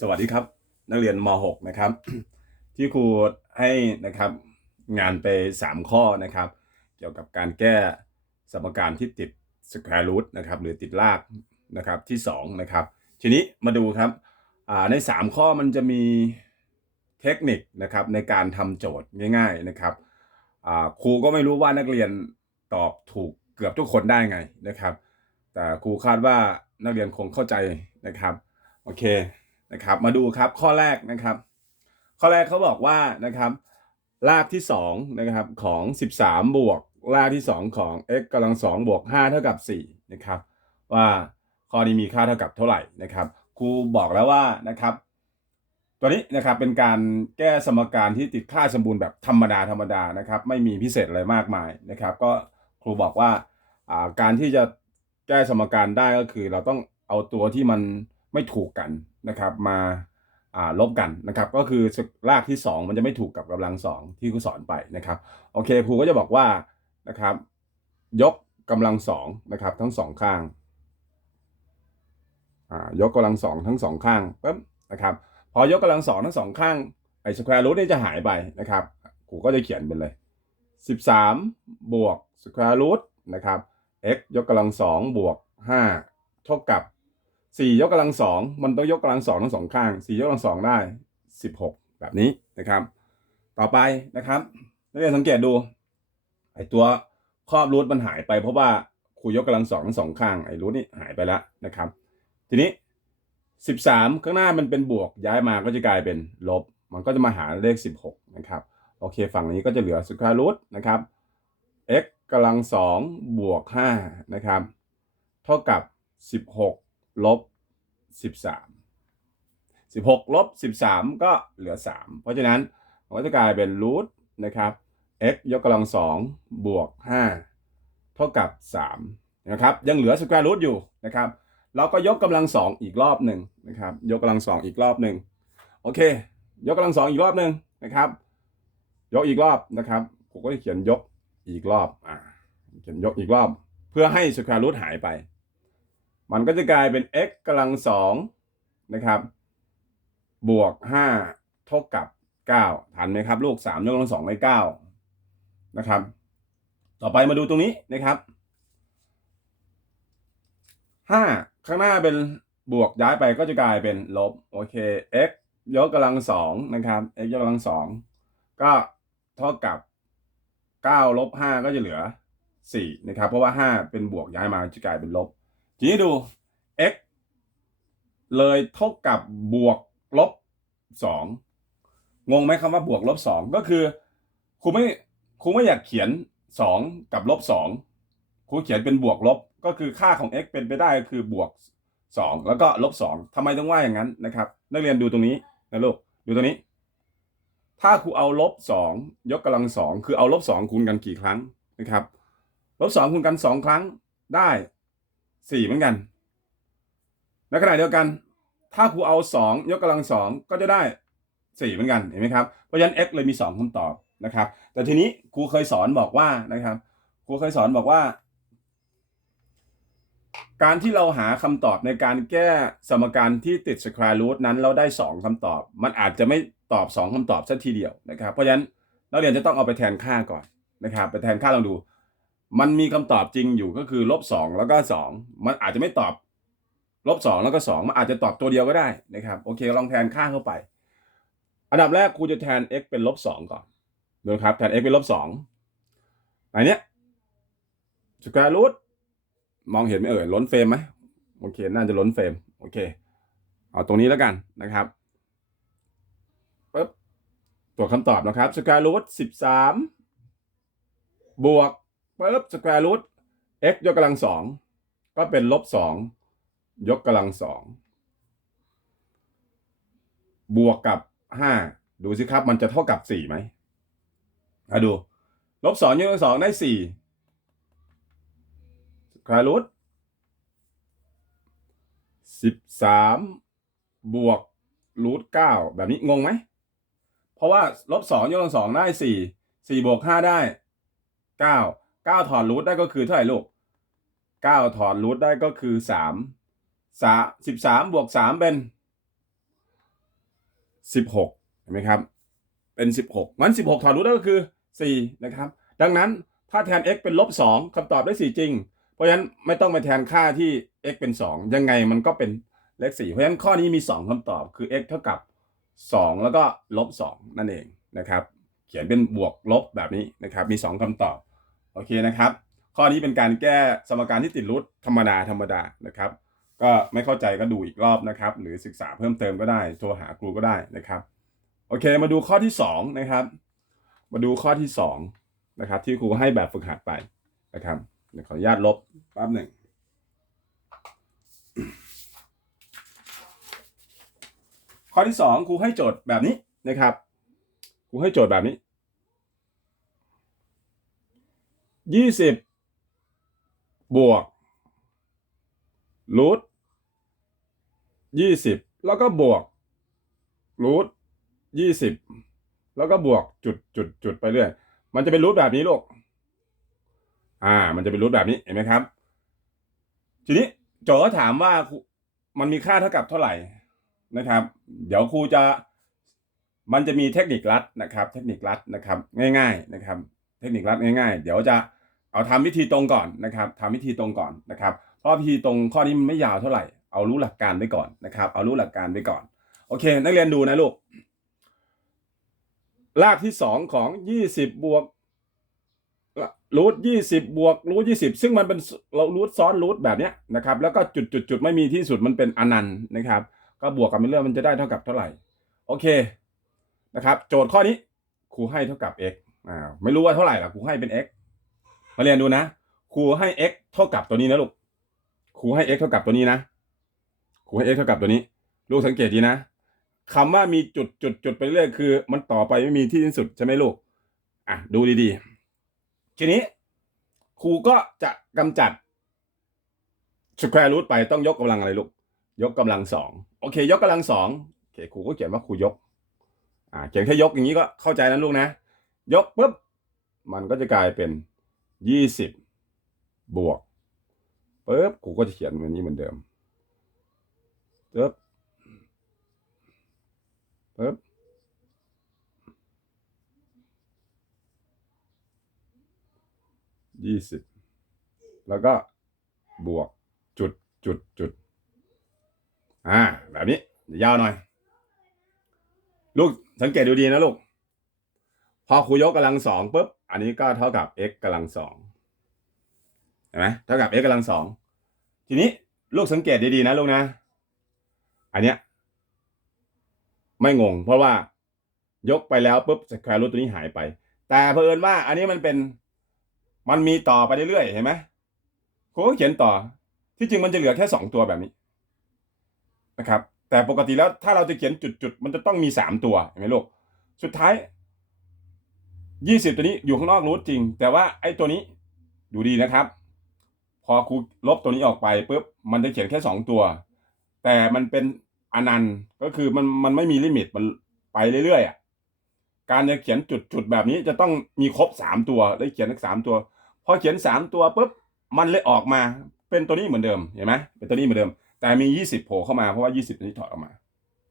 สวัสดีครับ นักเรียนม .6 นะครับ ที่ครูให้นะครับงานไป 3 ข้อนะครับ เกี่ยวกับการแก้สมการที่ติด square root นะครับหรือติดรากนะครับที่2นะครับทีนี้มาดูครับอ่าใน 3 ข้อมันจะมีเทคนิคนะครับในการทำโจทย์ง่าย ๆนะครับครูก็ไม่รู้ว่านักเรียนตอบถูกเกือบทุกคนได้ไงนะครับ แต่ครูคาดว่านักเรียนคงเข้าใจนะครับ โอเค นะครับ มาดูครับข้อแรกนะครับ ข้อแรกเขาบอกว่านะครับ รากที่2นะครับของ 13 บวกรากที่ 2 ของ x กำลัง2บวก5เท่ากับ4นะครับ ว่าข้อนี้มีค่าเท่ากับเท่าไหร่นะครับครูบอกแล้วว่านะครับ ตัวนี้นะครับเป็นการแก้สมการที่ติดค่าสมบูรณ์แบบธรรมดาธรรมดานะครับ ไม่มีพิเศษอะไรมากมายนะครับ ก็ครูบอกว่าการที่จะแก้สมการได้ก็คือเราต้องเอาตัวที่มันไม่ถูกกัน นะครับมาลบกันนะครับก็คือรากที่ 2 มันจะไม่ถูกกับกำลังสองที่ครูสอนไปนะครับโอเคครูก็จะบอกว่านะครับยกกำลังสองนะครับทั้งสองข้างอ่ายกกำลังสองทั้งสองข้างปุ๊บนะครับพอยกกำลังสองทั้งสองข้างไอ้สแควร์รูทนี่จะหายไปนะครับครูก็จะเขียนเป็นเลย 13 บวกสแควร์รูทนะครับ x ยกกำลังสองบวก5เท่ากับ 4ยกกำลังสองมันต้องยกกำลังสองทั้งสองข้าง4ยกกำลังสองได้16แบบนี้นะครับ ต่อไปนะครับนักเรียนสังเกตดูไอตัวครอบรูทมันหายไปเพราะว่าครูยกกำลังสองทั้งสองข้างไอรูทนี่หายไปแล้วนะครับ ทีนี้13ข้างหน้ามันเป็นบวกย้ายมาก็จะกลายเป็นลบ มันก็จะมาหาเลข16นะครับโอเคฝั่งนี้ก็จะเหลือสแควร์รูทนะครับ x กำลังสองบวก5นะครับ เท่ากับ16 ลบ13 16ลบ13ก็เหลือ3เพราะฉะนั้นมันก็จะกลายเป็นรูทนะครับ x ยกกำลังสองบวก5เท่ากับ3นะครับ ยังเหลือสแควร์รูทอยู่นะครับเราก็ยกกำลังสองอีกรอบหนึ่งนะครับ ยกกำลังสองอีกรอบหนึ่งโอเค ยกกำลังสองอีกรอบหนึ่งนะครับ ยกอีกรอบนะครับผมก็จะเขียนยกอีกรอบอ่าเขียนยกอีกรอบ เพื่อให้สแควร์รูทหายไป มันก็จะกลายเป็น x กำลังสองนะครับ บวกห้าเท่ากับเก้าทันไหมครับลูกสามยกกำลังสองได้เก้านะครับ ต่อไปมาดูตรงนี้นะครับห้าข้างหน้าเป็นบวกย้ายไปก็จะกลายเป็นลบ โอเค x ยกกำลังสองนะครับ x ยกกำลังสองก็เท่ากับเก้าลบห้าก็จะเหลือสี่นะครับ เพราะว่าห้าเป็นบวกย้ายมาจะกลายเป็นลบ ทีนี้ดู x เลยเท่ากับบวกลบสองงงไหมคำว่าบวกลบสองก็คือครูไม่ครูไม่อยากเขียนสองกับลบสองครูเขียนเป็นบวกลบก็คือค่าของ x เป็นไปได้ก็คือบวกสองแล้วก็ลบสองทำไมต้องว่าอย่างนั้นนะครับ นักเรียนดูตรงนี้นะลูกดูตรงนี้ ถ้าครูเอาลบสองยกกำลังสองคือเอาลบสองคูณกันกี่ครั้งนะครับลบสองคูณกันสองครั้งได้ สี่เหมือนกันในขณะเดียวกัน ถ้าครูเอาสองยกกำลังสองก็จะได้สี่เหมือนกันเห็นไหมครับเพราะฉะนั้น x เลยมีสองคำตอบนะครับ แต่ทีนี้ครูเคยสอนบอกว่านะครับครูเคยสอนบอกว่า การที่เราหาคำตอบในการแก้สมการที่ติด square root นั้นเราได้2คำตอบ มันอาจจะไม่ตอบ2คำตอบสักทีเดียวนะครับ เพราะฉะนั้นนักเรียนจะต้องเอาไปแทนค่าก่อนนะครับ ไปแทนค่าลองดู มันมีคำตอบจริงอยู่ก็คือลบ2แล้วก็2มันอาจจะไม่ตอบลบ2แล้วก็2มันอาจจะตอบตัวเดียวก็ได้นะครับโอเคลองแทนค่าเข้าไป อันดับแรกครูจะแทน x เป็นลบ2ก่อนดูครับแทน x เป็นลบ2อันเนี้ย square root มองเห็นไหมเอ่ยล้นเฟรมไหมโอเค น่าจะล้นเฟรมโอเค เอาตรงนี้แล้วกันนะครับปึ๊บตัวคำตอบนะครับ square root สิบสามบวก ปึ๊บ square root x ยกกำลังสองก็เป็นลบสองยกกำลังสองบวกกับห้าดูสิครับ มันจะเท่ากับสี่ไหมมาดู ลบสองยกกำลังสองได้สี่สแควร์รูทสิบสามบวกรูทเก้าแบบนี้งงไหม เพราะว่าลบสองยกกำลังสองได้สี่สี่บวกห้าได้เก้า เก้าถอดรูทได้ก็คือเท่าไหร่ลูกเก้าถอดรูทได้ก็คือสามสาสิบสามบวกสามเป็นสิบหกเห็นไหมครับ เป็นสิบหกงั้นสิบหกถอดรูทก็คือสี่นะครับ ดังนั้นถ้าแทน x เป็นลบสองคำตอบได้สี่จริง เพราะฉะนั้นไม่ต้องไปแทนค่าที่ x เป็นสองยังไงมันก็เป็นเลขสี่เพราะฉะนั้นข้อนี้มีสองคำตอบคือ x เท่ากับสองแล้วก็ลบสองนั่นเองนะครับ เขียนเป็นบวกลบแบบนี้นะครับ มีสองคำตอบ โอเคนะครับ ข้อนี้เป็นการแก้สมการที่ติดรูทธรรมดาธรรมดานะครับ ก็ไม่เข้าใจก็ดูอีกรอบนะครับ หรือศึกษาเพิ่มเติมก็ได้ โทรหาครูก็ได้นะครับ โอเค มาดูข้อที่สองนะครับ มาดูข้อที่สองนะครับ ที่ครูให้แบบฝึกหัดไปนะครับเดี๋ยวขออนุญาตลบแป๊บหนึ่งข้อที่สองครูให้โจทย์แบบนี้นะครับ ครูให้โจทย์แบบนี้ ยี่สิบบวกรูทยี่สิบแล้วก็บวกรูทยี่สิบแล้วก็บวกจุดจุดจุดไปเรื่อย มันจะเป็นรูทแบบนี้ลูก อ่า มันจะเป็นรูทแบบนี้เห็นไหมครับ ทีนี้โจก็ถามว่ามันมีค่าเท่ากับเท่าไหร่นะครับ เดี๋ยวครูจะมันจะมีเทคนิคลัดนะครับ เทคนิคลัดนะครับ ง่าย ๆ นะครับ เทคนิคลัดง่าย ๆ เดี๋ยวจะ เอาทำวิธีตรงก่อนนะครับทำวิธีตรงก่อนนะครับ เพราะวิธีตรงข้อนี้มันไม่ยาวเท่าไหร่ เอารู้หลักการไว้ก่อนนะครับ เอารู้หลักการไว้ก่อน โอเค นักเรียนดูนะลูก รากที่สองของยี่สิบบวกรูทยี่สิบบวกรูทยี่สิบซึ่งมันเป็นเรารูทซ้อนรูทแบบเนี้ยนะครับ แล้วก็จุดจุดจุดไม่มีที่สุดมันเป็นอนันต์นะครับ ก็บวกกันไปเรื่อยมันจะได้เท่ากับเท่าไหร่ โอเคนะครับ โจทย์ข้อนี้ครูให้เท่ากับ x อ่าไม่รู้ว่าเท่าไหร่ล่ะครูให้เป็น x มาเรียนดูนะครูให้ x เท่ากับตัวนี้นะลูกครูให้ x เท่ากับตัวนี้นะครูให้ x เท่ากับตัวนี้ ลูกสังเกตดีนะคำว่ามีจุดจุดจุดไปเรื่อยคือ มันต่อไปไม่มีที่สิ้นสุดใช่ไหมลูกอะดูดีๆ ทีนี้ครูก็จะกำจัดสแควร์รูทไปต้องยกกำลังอะไรลูก ยกกำลังสองโอเค ยกกำลังสองโอเคครูก็เขียนว่าครูยก อ่าเขียนแค่ยกอย่างนี้ก็เข้าใจแล้วลูกนะ ยกปุ๊บมันก็จะกลายเป็น ยี่สิบบวกปุ๊บครูก็จะเขียนแบบนี้เหมือนเดิมปุ๊บปุ๊บยี่สิบแล้วก็บวกจุดจุดจุดอ่าแบบนี้ยาวหน่อย ลูกสังเกตดูดีนะลูก พอครูยกกำลังสองปุ๊บ อันนี้ก็เท่ากับ x กำลังสองเห็นไหมเท่ากับ x กำลังสองทีนี้ลูกสังเกตดีๆนะลูกนะ อันเนี้ยไม่งง เพราะว่ายกไปแล้วปุ๊บสแควร์รูทตัวนี้หายไป แต่เผอิญว่าอันนี้มันเป็นมันมีต่อไปเรื่อยๆเห็นไหมครูก็เขียนต่อที่จริงมันจะเหลือแค่สองตัวแบบนี้นะครับ แต่ปกติแล้วถ้าเราจะเขียนจุดๆมันจะต้องมีสามตัวเห็นไหมลูกสุดท้าย ยี่สิบตัวนี้อยู่ข้างนอกรูทจริง แต่ว่าไอ้ตัวนี้ดูดีนะครับ พอครูลบตัวนี้ออกไปปุ๊บมันจะเขียนแค่สองตัว แต่มันเป็นอนันต์ก็คือมันมันไม่มีลิมิตมันไปเรื่อยๆอะการจะเขียนจุดๆแบบนี้จะต้องมีครบสามตัวแล้วเขียนทั้งสามตัว พอเขียนสามตัวปุ๊บมันเลยออกมาเป็นตัวนี้เหมือนเดิมเห็นไหมเป็นตัวนี้เหมือนเดิม แต่มี20โผล่เข้ามาเพราะว่า20ตัวนี้ถอดออกมา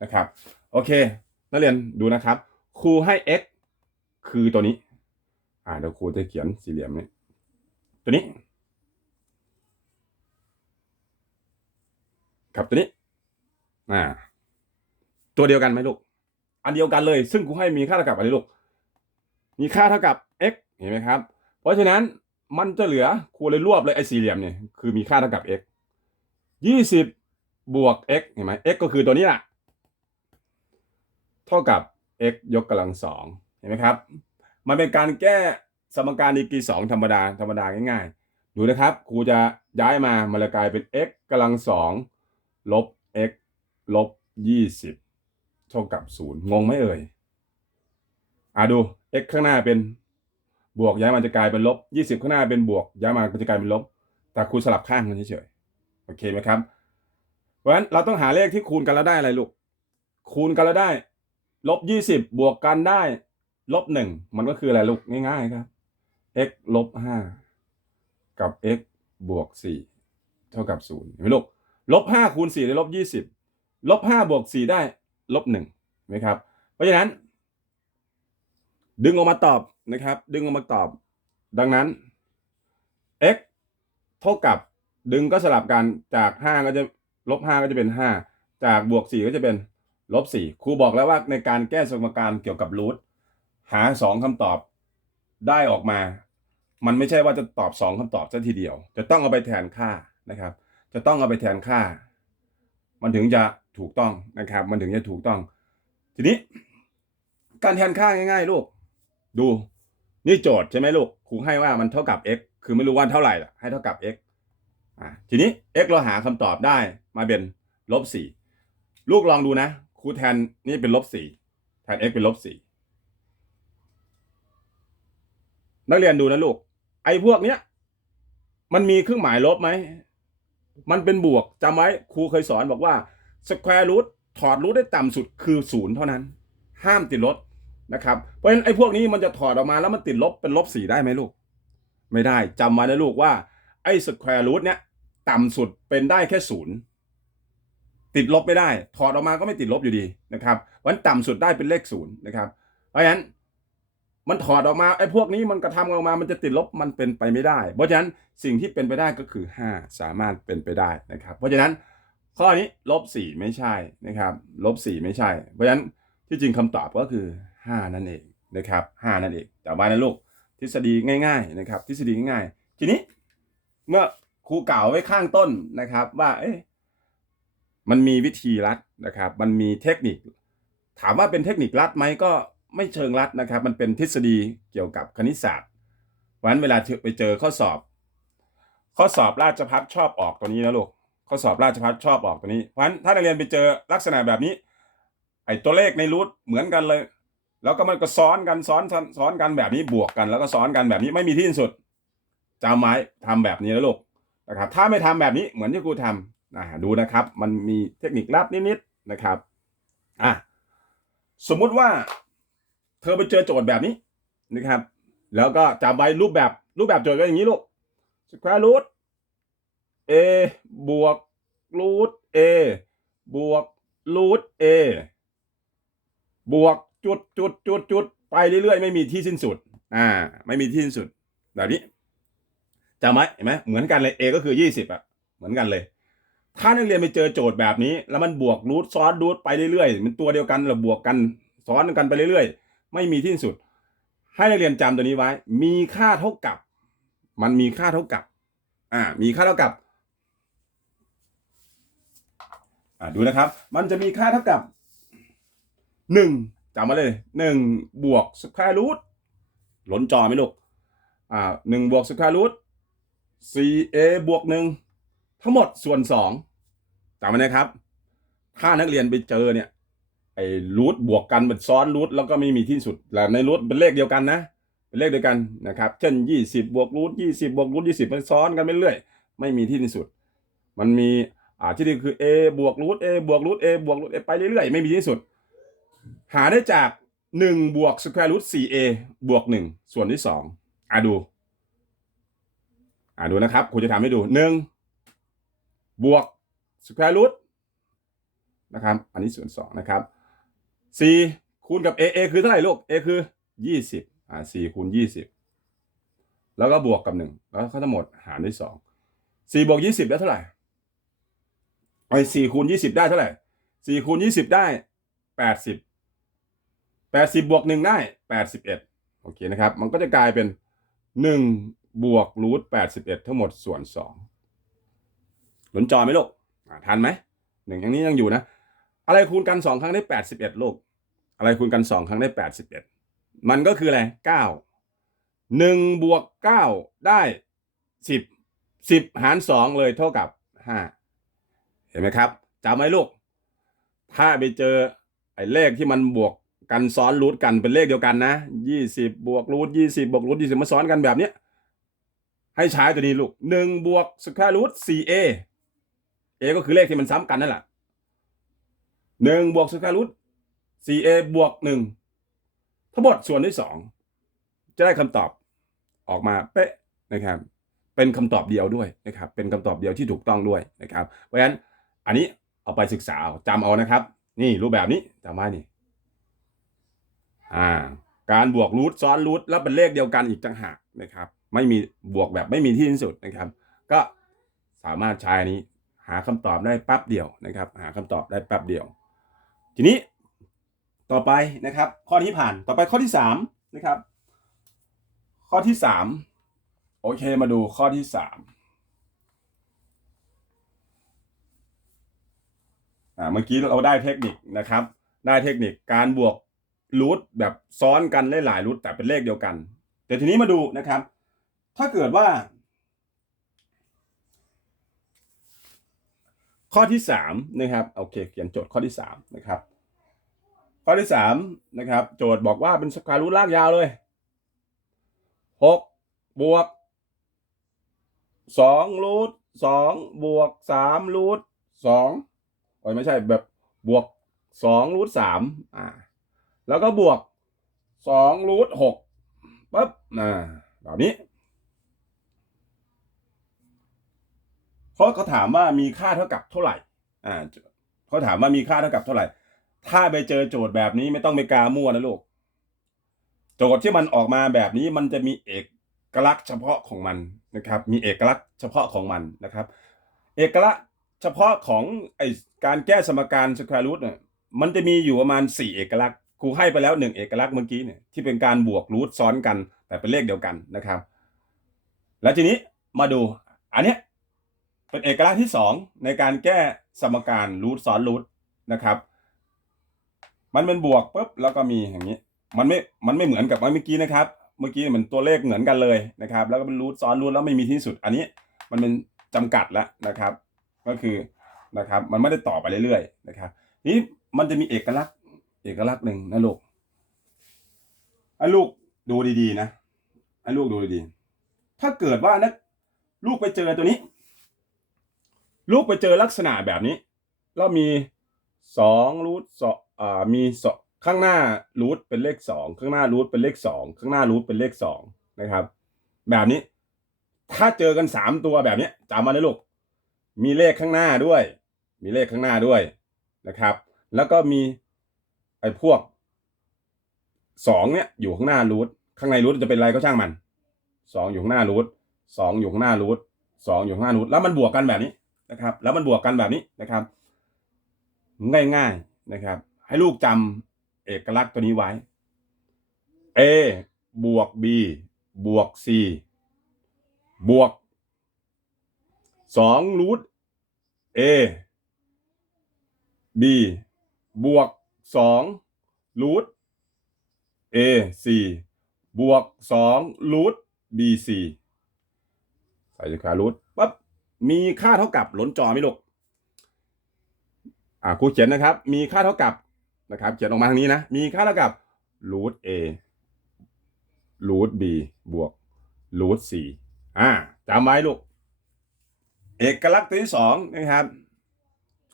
นะครับ โอเค นักเรียนดูนะครับ ครูให้ x คือตัวนี้ อ่าเดี๋ยวครูจะเขียนสี่เหลี่ยมนี้ตัวนี้ ครับตัวนี้อ่าตัวเดียวกันไหมลูก อันเดียวกันเลย ซึ่งครูให้มีค่าเท่ากับอะไรลูก มีค่าเท่ากับ x เห็นไหมครับ เพราะฉะนั้นมันจะเหลือครูเลยรวบเลยไอ้สี่เหลี่ยมเนี่ยคือมีค่าเท่ากับ x ยี่สิบบวก x เห็นไหม x ก็คือตัวนี้แหละ เท่ากับ x ยกกำลังสอง ห็นไหมครับ มันเป็นการแก้สมการดีกรีสองธรรมดาธรรมดาง่ายๆ ดูนะครับ ครูจะย้ายมามันเลยกลายเป็น x กำลังสองลบ x ลบยี่สิบเท่ากับศูนย์งงไหมเอ่ยอะดู x ข้างหน้าเป็นบวกย้ายมันจะกลายเป็นลบยี่สิบข้างหน้าเป็นบวก ย้ายมาก็จะกลายเป็นลบ แต่ครูสลับข้างกันเฉยๆโอเคไหมครับ เพราะฉะนั้นเราต้องหาเลขที่คูณกันแล้วได้อะไรลูกคูณกันแล้วได้ลบยี่สิบบวกกันได้ ลบหนึ่งมันก็คืออะไรลูกง่ายๆครับ x ลบห้ากับ x บวกสี่เท่ากับศูนย์เห็นไหมลูกลบห้าคูณสี่ได้ลบยี่สิบลบห้าบวกสี่ได้ลบหนึ่งไหมครับ เพราะฉะนั้น ดึงออกมาตอบนะครับ ดึงออกมาตอบ ดังนั้น x เท่ากับดึงก็สลับกันจาก5ก็จะลบ5ก็จะเป็น5จากบวก4ก็จะเป็นลบ4ครูบอกแล้วว่าในการแก้สมการเกี่ยวกับรูท หา2คำตอบได้ออกมา มันไม่ใช่ว่าจะตอบ2คำตอบซะทีเดียว จะต้องเอาไปแทนค่านะครับ จะต้องเอาไปแทนค่า มันถึงจะถูกต้องนะครับ มันถึงจะถูกต้อง ทีนี้ การแทนค่าง่าย ๆ ลูก ดูนี่โจทย์ใช่ไหมลูกครูให้ว่ามันเท่ากับ x คือไม่รู้ว่าเท่าไหร่ล่ะให้เท่ากับ x อ่าทีนี้ x เราหาคำตอบได้มาเป็นลบสี่ลูกลองดูนะครูแทนนี่เป็นลบสี่แทน x เป็นลบสี่ นักเรียนดูนะลูก ไอ้พวกเนี้ย มันมีเครื่องหมายลบไหม มันเป็นบวกจำไว้ครูเคยสอนบอกว่า square root ถอดรูทได้ต่ำสุดคือศูนย์เท่านั้น ห้ามติดลบนะครับ เพราะฉะนั้นไอ้พวกนี้มันจะถอดออกมาแล้วมันติดลบเป็นลบสี่ได้ไหมลูก ไม่ได้จำไว้นะลูกว่า ไอ้ square root เนี้ยต่ำสุดเป็นได้แค่ศูนย์ติดลบไม่ได้ ถอดออกมาก็ไม่ติดลบอยู่ดีนะครับวันต่ำสุดได้เป็นเลขศูนย์นะครับ เพราะฉะนั้น มันถอดออกมาไอ้พวกนี้มันกระทำออกมา มันจะติดลบมันเป็นไปไม่ได้ เพราะฉะนั้นสิ่งที่เป็นไปได้ก็คือ 5 สามารถเป็นไปได้นะครับ เพราะฉะนั้นข้อนี้ลบ4ไม่ใช่นะครับลบ4ไม่ใช่ เพราะฉะนั้นที่จริงคำตอบก็คือ 5 นั่นเองนะครับ5นั่นเองแต่ว่านะลูกทฤษฎีง่ายๆนะครับทฤษฎีง่ายๆ ทีนี้เมื่อครูกล่าวไว้ข้างต้นนะครับ ว่าเอ๊ะมันมีวิธีรัดนะครับ มันมีเทคนิค ถามว่าเป็นเทคนิครัดไหมก็ ไม่เชิงรัดนะครับ มันเป็นทฤษฎีเกี่ยวกับคณิตศาสตร์เพราะฉะนั้นเวลาไปเจอข้อสอบ ข้อสอบราชพัฒชอบออกตัวนี้นะลูกข้อสอบราชพัฒชอบออกตัวนี้เพราะฉะนั้นถ้านักเรียนไปเจอลักษณะแบบนี้ ไอ้ตัวเลขในรูทเหมือนกันเลย แล้วก็มันก็ซ้อนกันซ้อนซ้อนกันแบบนี้บวกกัน แล้วก็ซ้อนกันแบบนี้ไม่มีที่สิ้นสุดจำไว้ทำแบบนี้นะลูกนะครับ ถ้าไม่ทำแบบนี้เหมือนที่ครูทำนะดูนะครับ มันมีเทคนิคลับนิดๆนะครับอะสมมุติว่า เธอไปเจอโจทย์แบบนี้นะครับ แล้วก็จำไว้รูปแบบรูปแบบโจทย์ก็อย่างนี้ลูก square root a บวก root a บวก root a บวกจุดจุดจุดจุดไปเรื่อยๆ ไม่มีที่สิ้นสุด อ่า ไม่มีที่สิ้นสุด แบบนี้จำไหมเห็นไหมเหมือนกันเลย a ก็คือยี่สิบอะเหมือนกันเลย ถ้านักเรียนไปเจอโจทย์แบบนี้ แล้วมันบวกรูทซ้อนรูทไปเรื่อยๆมันตัวเดียวกันหรือบวกกันซ้อนกันไปเรื่อยๆ ไม่มีที่สุด ให้นักเรียนจำตัวนี้ไว้ มีค่าเท่ากับ มันมีค่าเท่ากับ อ่า มีค่าเท่ากับ อ่าดูนะครับ มันจะมีค่าเท่ากับหนึ่งจำมาเลยหนึ่งบวกสแควร์รูทหล้นจอไหมลูก อ่าหนึ่งบวกสแควร์รูท 4a บวกหนึ่งทั้งหมดส่วนสองจำไว้นะครับ ถ้านักเรียนไปเจอเนี่ย ไอ้รูทบวกกันเป็นซ้อนรูทแล้วก็ไม่มีที่สุดแล้วในรูทเป็นเลขเดียวกันนะเป็นเลขเดียวกันนะครับ เช่นยี่สิบบวกรูทยี่สิบบวกรูทยี่สิบมันซ้อนกันไปเรื่อยไม่มีที่สุด มันมีอ่าที่นี่คือ a บวกรูท a บวกรูท a บวกรูท a ไปเรื่อยๆไม่มีที่สุด หาได้จากหนึ่งบวกสแควร์รูทสี่ a บวกหนึ่งส่วนที่สองอ่าดูอ่าดูนะครับครูจะทำให้ดูหนึ่งบวกสแควร์รูทนะครับ อันนี้ส่วนสองนะครับ สี่คูณกับ a a คือเท่าไหร่ลูก a คือยี่สิบอ่าสี่คูณยี่สิบแล้วก็บวกกับหนึ่งแล้วก็ทั้งหมดหารด้วยสองสี่บวกยี่สิบได้เท่าไหร่ไอ้สี่คูณยี่สิบได้เท่าไหร่สี่คูณยี่สิบได้แปดสิบแปดสิบบวกหนึ่งได้แปดสิบเอ็ดโอเคนะครับ มันก็จะกลายเป็นหนึ่งบวกรูทแปดสิบเอ็ดทั้งหมดส่วนสองหลุนจอไหมลูกอ่าทันไหมหนึ่งอย่างนี้ยังอยู่นะ อะไรคูณกันสองครั้งได้แปดสิบเอ็ดลูก อะไรคูณกันสองครั้งได้แปดสิบเอ็ดมันก็คืออะไรเก้าหนึ่งบวกเก้าได้สิบสิบหารสองเลยเท่ากับห้าเห็นไหมครับจำไว้ลูก ถ้าไปเจอไอ้เลขที่มันบวกกันซ้อนรูทกันเป็นเลขเดียวกันนะยี่สิบบวกรูทยี่สิบบวกรูทยี่สิบมาซ้อนกันแบบเนี้ยให้ใช้ตัวนี้ลูกหนึ่งบวกสแควร์รูทสี่เอเอก็คือเลขที่มันซ้ำกันนั่นแหละ หนึ่งบวกสแควร์รูทสี่เอบวกหนึ่งทั้งหมดส่วนที่สองจะได้คำตอบออกมาเป๊ะนะครับ เป็นคำตอบเดียวด้วยนะครับ เป็นคำตอบเดียวที่ถูกต้องด้วยนะครับ เพราะฉะนั้นอันนี้เอาไปศึกษาเอาจำเอานะครับ นี่รูปแบบนี้จำไว้นี่อ่าการบวกรูทซ้อนรูทแล้วเป็นเลขเดียวกันอีกต่างหากนะครับ ไม่มีบวกแบบไม่มีที่สิ้นสุดนะครับ ก็สามารถใช้นนี้หาคำตอบได้แป๊บเดียวนะครับ หาคำตอบได้แป๊บเดียว ทีนี้ต่อไปนะครับ ข้อนี้ผ่านต่อไปข้อที่สามนะครับ ข้อที่สามโอเคมาดูข้อที่สามอ่าเมื่อกี้เราได้เทคนิคนะครับ ได้เทคนิคการบวกรูทแบบซ้อนกันหลายๆรูทแต่เป็นเลขเดียวกัน แต่ทีนี้มาดูนะครับ ถ้าเกิดว่า ข้อที่สามนะครับโอเคเขียนโจทย์ข้อที่สามนะครับข้อที่สามนะครับโจทย์บอกว่าเป็นสแควร์รูทลากยาวเลยหกบวกสองรูทสองบวกสามรูทสองโอ้ยไม่ใช่แบบบวกสองรูทสามอ่าแล้วก็บวกสองรูทหกปั๊บอ่าแบบนี้ เขาเขาถามว่ามีค่าเท่ากับเท่าไหร่อ่าเขาถามว่ามีค่าเท่ากับเท่าไหร่ ถ้าไปเจอโจทย์แบบนี้ไม่ต้องไปกามั่วนะลูกโจทย์ที่มันออกมาแบบนี้มันจะมีเอกลักษณ์เฉพาะของมันนะครับ มีเอกลักษณ์เฉพาะของมันนะครับ เอกลักษณ์เฉพาะของไอการแก้สมการสแควรูทเนี่ยมันจะมีอยู่ประมาณสี่เอกลักษณ์ครูให้ไปแล้วหนึ่งเอกลักษณ์เมื่อกี้เนี่ยที่เป็นการบวกรูทซ้อนกัน แต่เป็นเลขเดียวกันนะครับ แล้วทีนี้มาดูอันเนี้ย เป็นเอกลักษณ์ที่สองในการแก้สมการรูทซ้อนรูทนะครับ มันเป็นบวกปุ๊บแล้วก็มีอย่างนี้ มันไม่มันไม่เหมือนกับเมื่อกี้นะครับ เมื่อกี้มันตัวเลขเหมือนกันเลยนะครับ แล้วก็เป็นรูทซ้อนรูทแล้วไม่มีที่สุด อันนี้มันเป็นจำกัดแล้วนะครับ ก็คือนะครับ มันไม่ได้ต่อไปเรื่อยๆนะครับนี้มันจะมีเอกลักษณ์เอกลักษณ์หนึ่งนะลูกไอ้ลูกดูดีๆนะไอ้ลูกดูดีๆถ้าเกิดว่านะลูกไปเจอตัวนี้ ลูกไปเจอลักษณะแบบนี้ แล้วมีสองรูทสองอ่ามีสองข้างหน้ารูทเป็นเลขสองข้างหน้ารูทเป็นเลขสองข้างหน้ารูทเป็นเลขสองนะครับ แบบนี้ ถ้าเจอกันสามตัวแบบนี้จำมาเลยลูกมีเลขข้างหน้าด้วย มีเลขข้างหน้าด้วยนะครับ แล้วก็มีไอ้พวกสองเนี่ยอยู่ข้างหน้ารูทข้างในรูทจะเป็นอะไรก็ช่างมันสองอยู่ข้างหน้ารูทสองอยู่ข้างหน้ารูทสองอยู่ข้างหน้ารูทแล้วมันบวกกันแบบนี้ นะครับ แล้วมันบวกกันแบบนี้นะครับ ง่ายๆนะครับ ให้ลูกจำเอกลักษณ์ตัวนี้ไว้ A บวก B บวก C บวกสองรูท A B บวกสองรูท A C บวกสองรูท B C ใส่สแควร์รูทปั๊บ มีค่าเท่ากับหล้นจอไหมลูกอ่าครูเขียนนะครับ มีค่าเท่ากับนะครับ เขียนออกมาทางนี้นะ มีค่าเท่ากับรูท A รูท B บวกรูท C อ่าจำไว้ลูก เอกลักษณ์ตัวที่สองนะครับ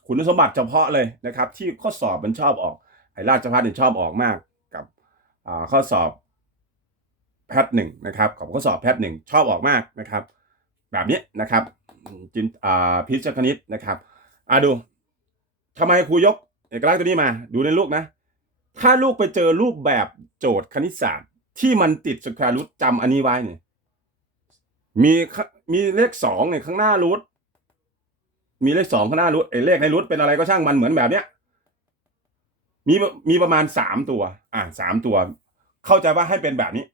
คุณสมบัติเฉพาะเลยนะครับ ที่ข้อสอบมันชอบออกไอ้ราชพัฒน์เนี่ยชอบออกมากกับข้อสอบแพทหนึ่งนะครับกับข้อสอบแพทหนึ่งชอบออกมากนะครับ แบบนี้นะครับ จินอ่าพิจารคณิตนะครับอ่าดูทำไมครูยกเอกลักษณ์ตัวนี้มา ดูในลูกนะ ถ้าลูกไปเจอรูปแบบโจทย์คณิตศาสตร์ ที่มันติดสแควร์รูทจำอันนี้ไว้เนี่ยมีมีเลขสองเนี่ยข้างหน้ารูทมีเลขสองข้างหน้ารูทไอ้เลขในรูทเป็นอะไรก็ช่างมันเหมือนแบบเนี้ยมีมีประมาณสามตัว อ่าสามตัว เข้าใจว่าให้เป็นแบบนี้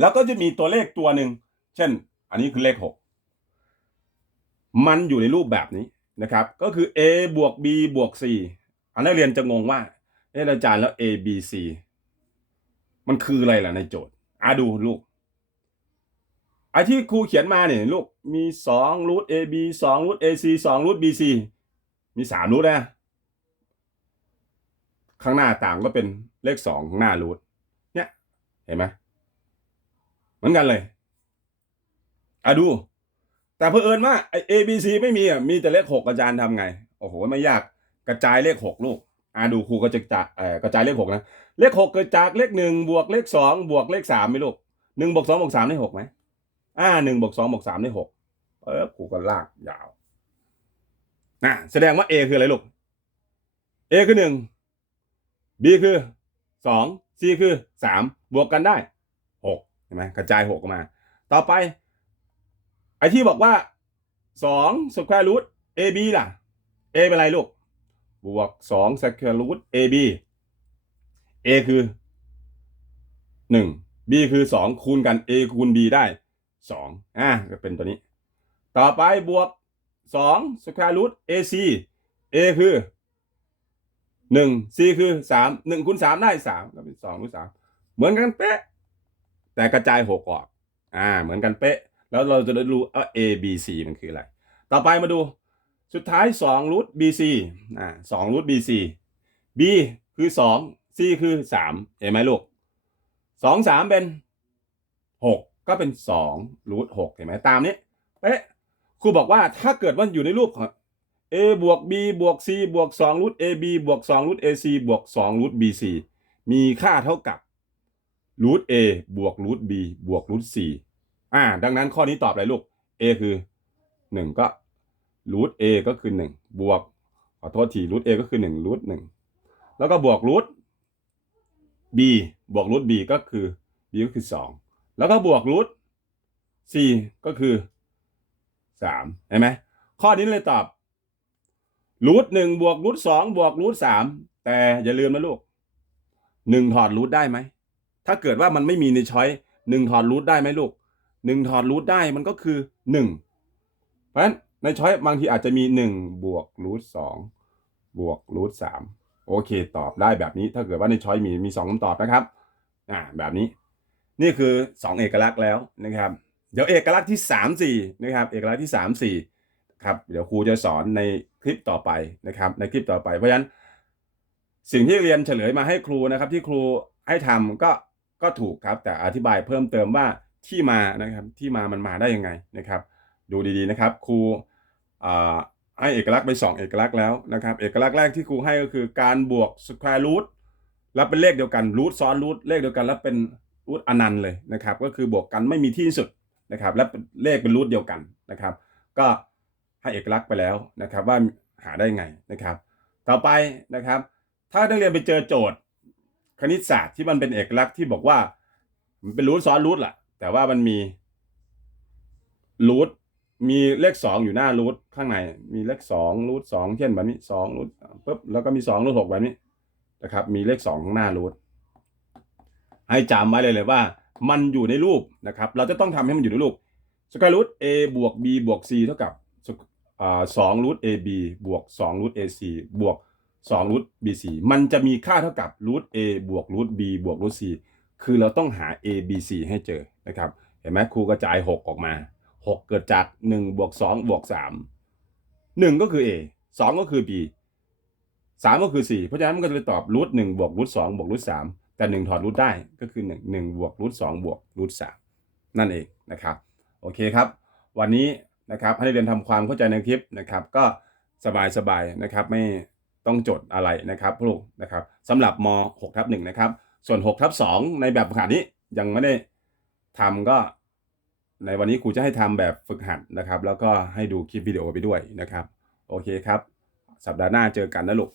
แล้วก็จะมีตัวเลขตัวหนึ่งเช่น อันนี้คือเลขหก มันอยู่ในรูปแบบนี้นะครับ ก็คือ a บวก b บวก c อันนักเรียนจะงงว่าเอออาจารย์แล้ว a b c มันคืออะไรล่ะในโจทย์อะดูลูกไอ้ที่ครูเขียนมาเนี่ยลูกมีสองรูท a b สองรูท a c สองรูท b c มีสามรูทนะ ข้างหน้าต่างก็เป็นเลขสองข้างหน้ารูทเนี่ย เห็นไหมเหมือนกันเลยอะดู แต่เผอิญว่าไอ้ A B C ไม่มีอะมีแต่เลขหกอาจารย์ทำไง โอ้โหไม่ยากกระจายเลขหกลูกอะดูครูก็จะจะเอ่อกระจายเลขหกนะเลขหกเกิดจากเลขหนึ่งบวกเลขสองบวกเลขสามไหมลูกหนึ่งบวกสองบวกสามได้หกไหมอ่าหนึ่งบวกสองบวกสามได้หกเออครูก็ลากยาวนะแสดงว่า A คืออะไรลูก A คือหนึ่ง B คือสอง c คือสามบวกกันได้หกเห็นไหมกระจายหกออกมา ต่อไป ไอ้ที่บอกว่าสองสแควร์รูท ab ล่ะ a เป็นไรลูก บวกสองสแควร์รูท ab a คือหนึ่ง b คือสองคูณกัน a คูณ b ได้สองอะก็เป็นตัวนี้ ต่อไปบวกสองสแควร์รูท ac a คือหนึ่ง c คือสามหนึ่งคูณสามได้สามก็เป็นสองรูทสามเหมือนกันเป๊ะ แต่กระจายหกออก อ่า เหมือนกันเป๊ะ แล้วเราจะได้รู้ว่า a b c มันคืออะไร ต่อไปมาดูสุดท้ายสองรูท bc อ่าสองรูท bc b คือสอง c คือสามเห็นไหมลูกสองสามเป็นหกก็เป็นสองรูทหกเห็นไหมตามนี้เป๊ะครูบอกว่าถ้าเกิดว่าอยู่ในรูปของ a บวก b บวก c บวก2รูท ab บวก2รูท ac บวก2รูท bc มีค่าเท่ากับรูท a บวกรูท b บวกรูท c อ่า ดังนั้นข้อนี้ตอบอะไรลูก a คือ1ก็รูท a ก็คือ1บวกขอโทษทีรูท a ก็คือ1รูท1แล้วก็บวกรูท b บวกรูท b ก็คือ b ก็คือ2แล้วก็บวกรูท c ก็คือ3เห็นไหมข้อนี้เลยตอบรูทหนึ่งบวกรูทสองบวกรูทสามแต่อย่าลืมนะลูกหนึ่งถอดรูทได้ไหมถ้าเกิดว่ามันไม่มีในช้อยหนึ่งถอดรูทได้ไหมลูก หนึ่งถอดรูทได้มันก็คือหนึ่งเพราะฉะนั้นในช้อยบางทีอาจจะมีหนึ่งบวกรูทสองบวกรูทสามโอเค ตอบได้แบบนี้ถ้าเกิดว่าในช้อยมีมีสองคำตอบนะครับอ่าแบบนี้ นี่คือสองเอกลักษณ์แล้วนะครับ เดี๋ยวเอกลักษณ์ที่สามสี่นะครับเอกลักษณ์ที่สามสี่ครับเดี๋ยวครูจะสอนในคลิปต่อไปนะครับในคลิปต่อไปเพราะฉะนั้นสิ่งที่เรียนเฉลยมาให้ครูนะครับที่ครูให้ทำก็ก็ถูกครับแต่อธิบายเพิ่มเติมว่า ที่มานะครับที่มามันมาได้ยังไงนะครับ ดูดีๆนะครับครูให้เอกลักษณ์ไปสองเอกลักษณ์แล้วนะครับเอกลักษณ์แรกที่ครูให้ก็คือการบวกสแควร์รูทแล้วเป็นเลขเดียวกันรูทซ้อนรูทเลขเดียวกันแล้วเป็นรูทอนันต์เลยนะครับก็คือบวกกันไม่มีที่สุดนะครับและเลขเป็นรูทเดียวกันนะครับ ก็ให้เอกลักษณ์ไปแล้วนะครับว่าหาได้ไงนะครับ ต่อไปนะครับ ถ้านักเรียนไปเจอโจทย์ คณิตศาสตร์ที่มันเป็นเอกลักษณ์ที่บอกว่ามันเป็นรูทซ้อนรูทแหละ แต่ว่ามันมีรูทมีเลขสองอยู่หน้ารูทข้างใน มีเลขสองรูทสองเช่นแบบนี้สองรูทปุ๊บแล้วก็มีสองรูทหกแบบนี้นะครับ มีเลขสองข้างหน้ารูทให้จำไว้เลยเลยว่า มันอยู่ในรูปนะครับ เราจะต้องทำให้มันอยู่ในรูปสแควร์รูท a บวก b บวก c เท่ากับสองรูท ab บวกสองรูท ac บวกสองรูท bc มันจะมีค่าเท่ากับรูท a บวกรูท b บวกรูท c คือเราต้องหา a b c ให้เจอนะครับ เห็นไหมครูกระจาย 6 ออกมา 6 เกิดจาก1บวก2บวก3 1 ก็คือ a 2 ก็คือ b 3 ก็คือ c เพราะฉะนั้นมันก็จะไปตอบรูท1บวกรูท2บวกรูท3แต่ 1 ถอดรูทได้ก็คือ 1 1บวกรูท2บวกรูท3นั่นเองนะครับ โอเคครับ วันนี้นะครับให้นักเรียนทำความเข้าใจในคลิปนะครับ ก็สบายๆนะครับไม่ต้องจดอะไรนะครับลูกนะครับสำหรับม6ทับ1นะครับ ส่วน6ทับ2ในแบบฝึกหัดนี้ยังไม่ได้ทำก็ ในวันนี้ครูจะให้ทำแบบฝึกหัดนะครับ แล้วก็ให้ดูคลิปวิดีโอไปด้วยนะครับ โอเคครับ สัปดาห์หน้าเจอกันนะลูก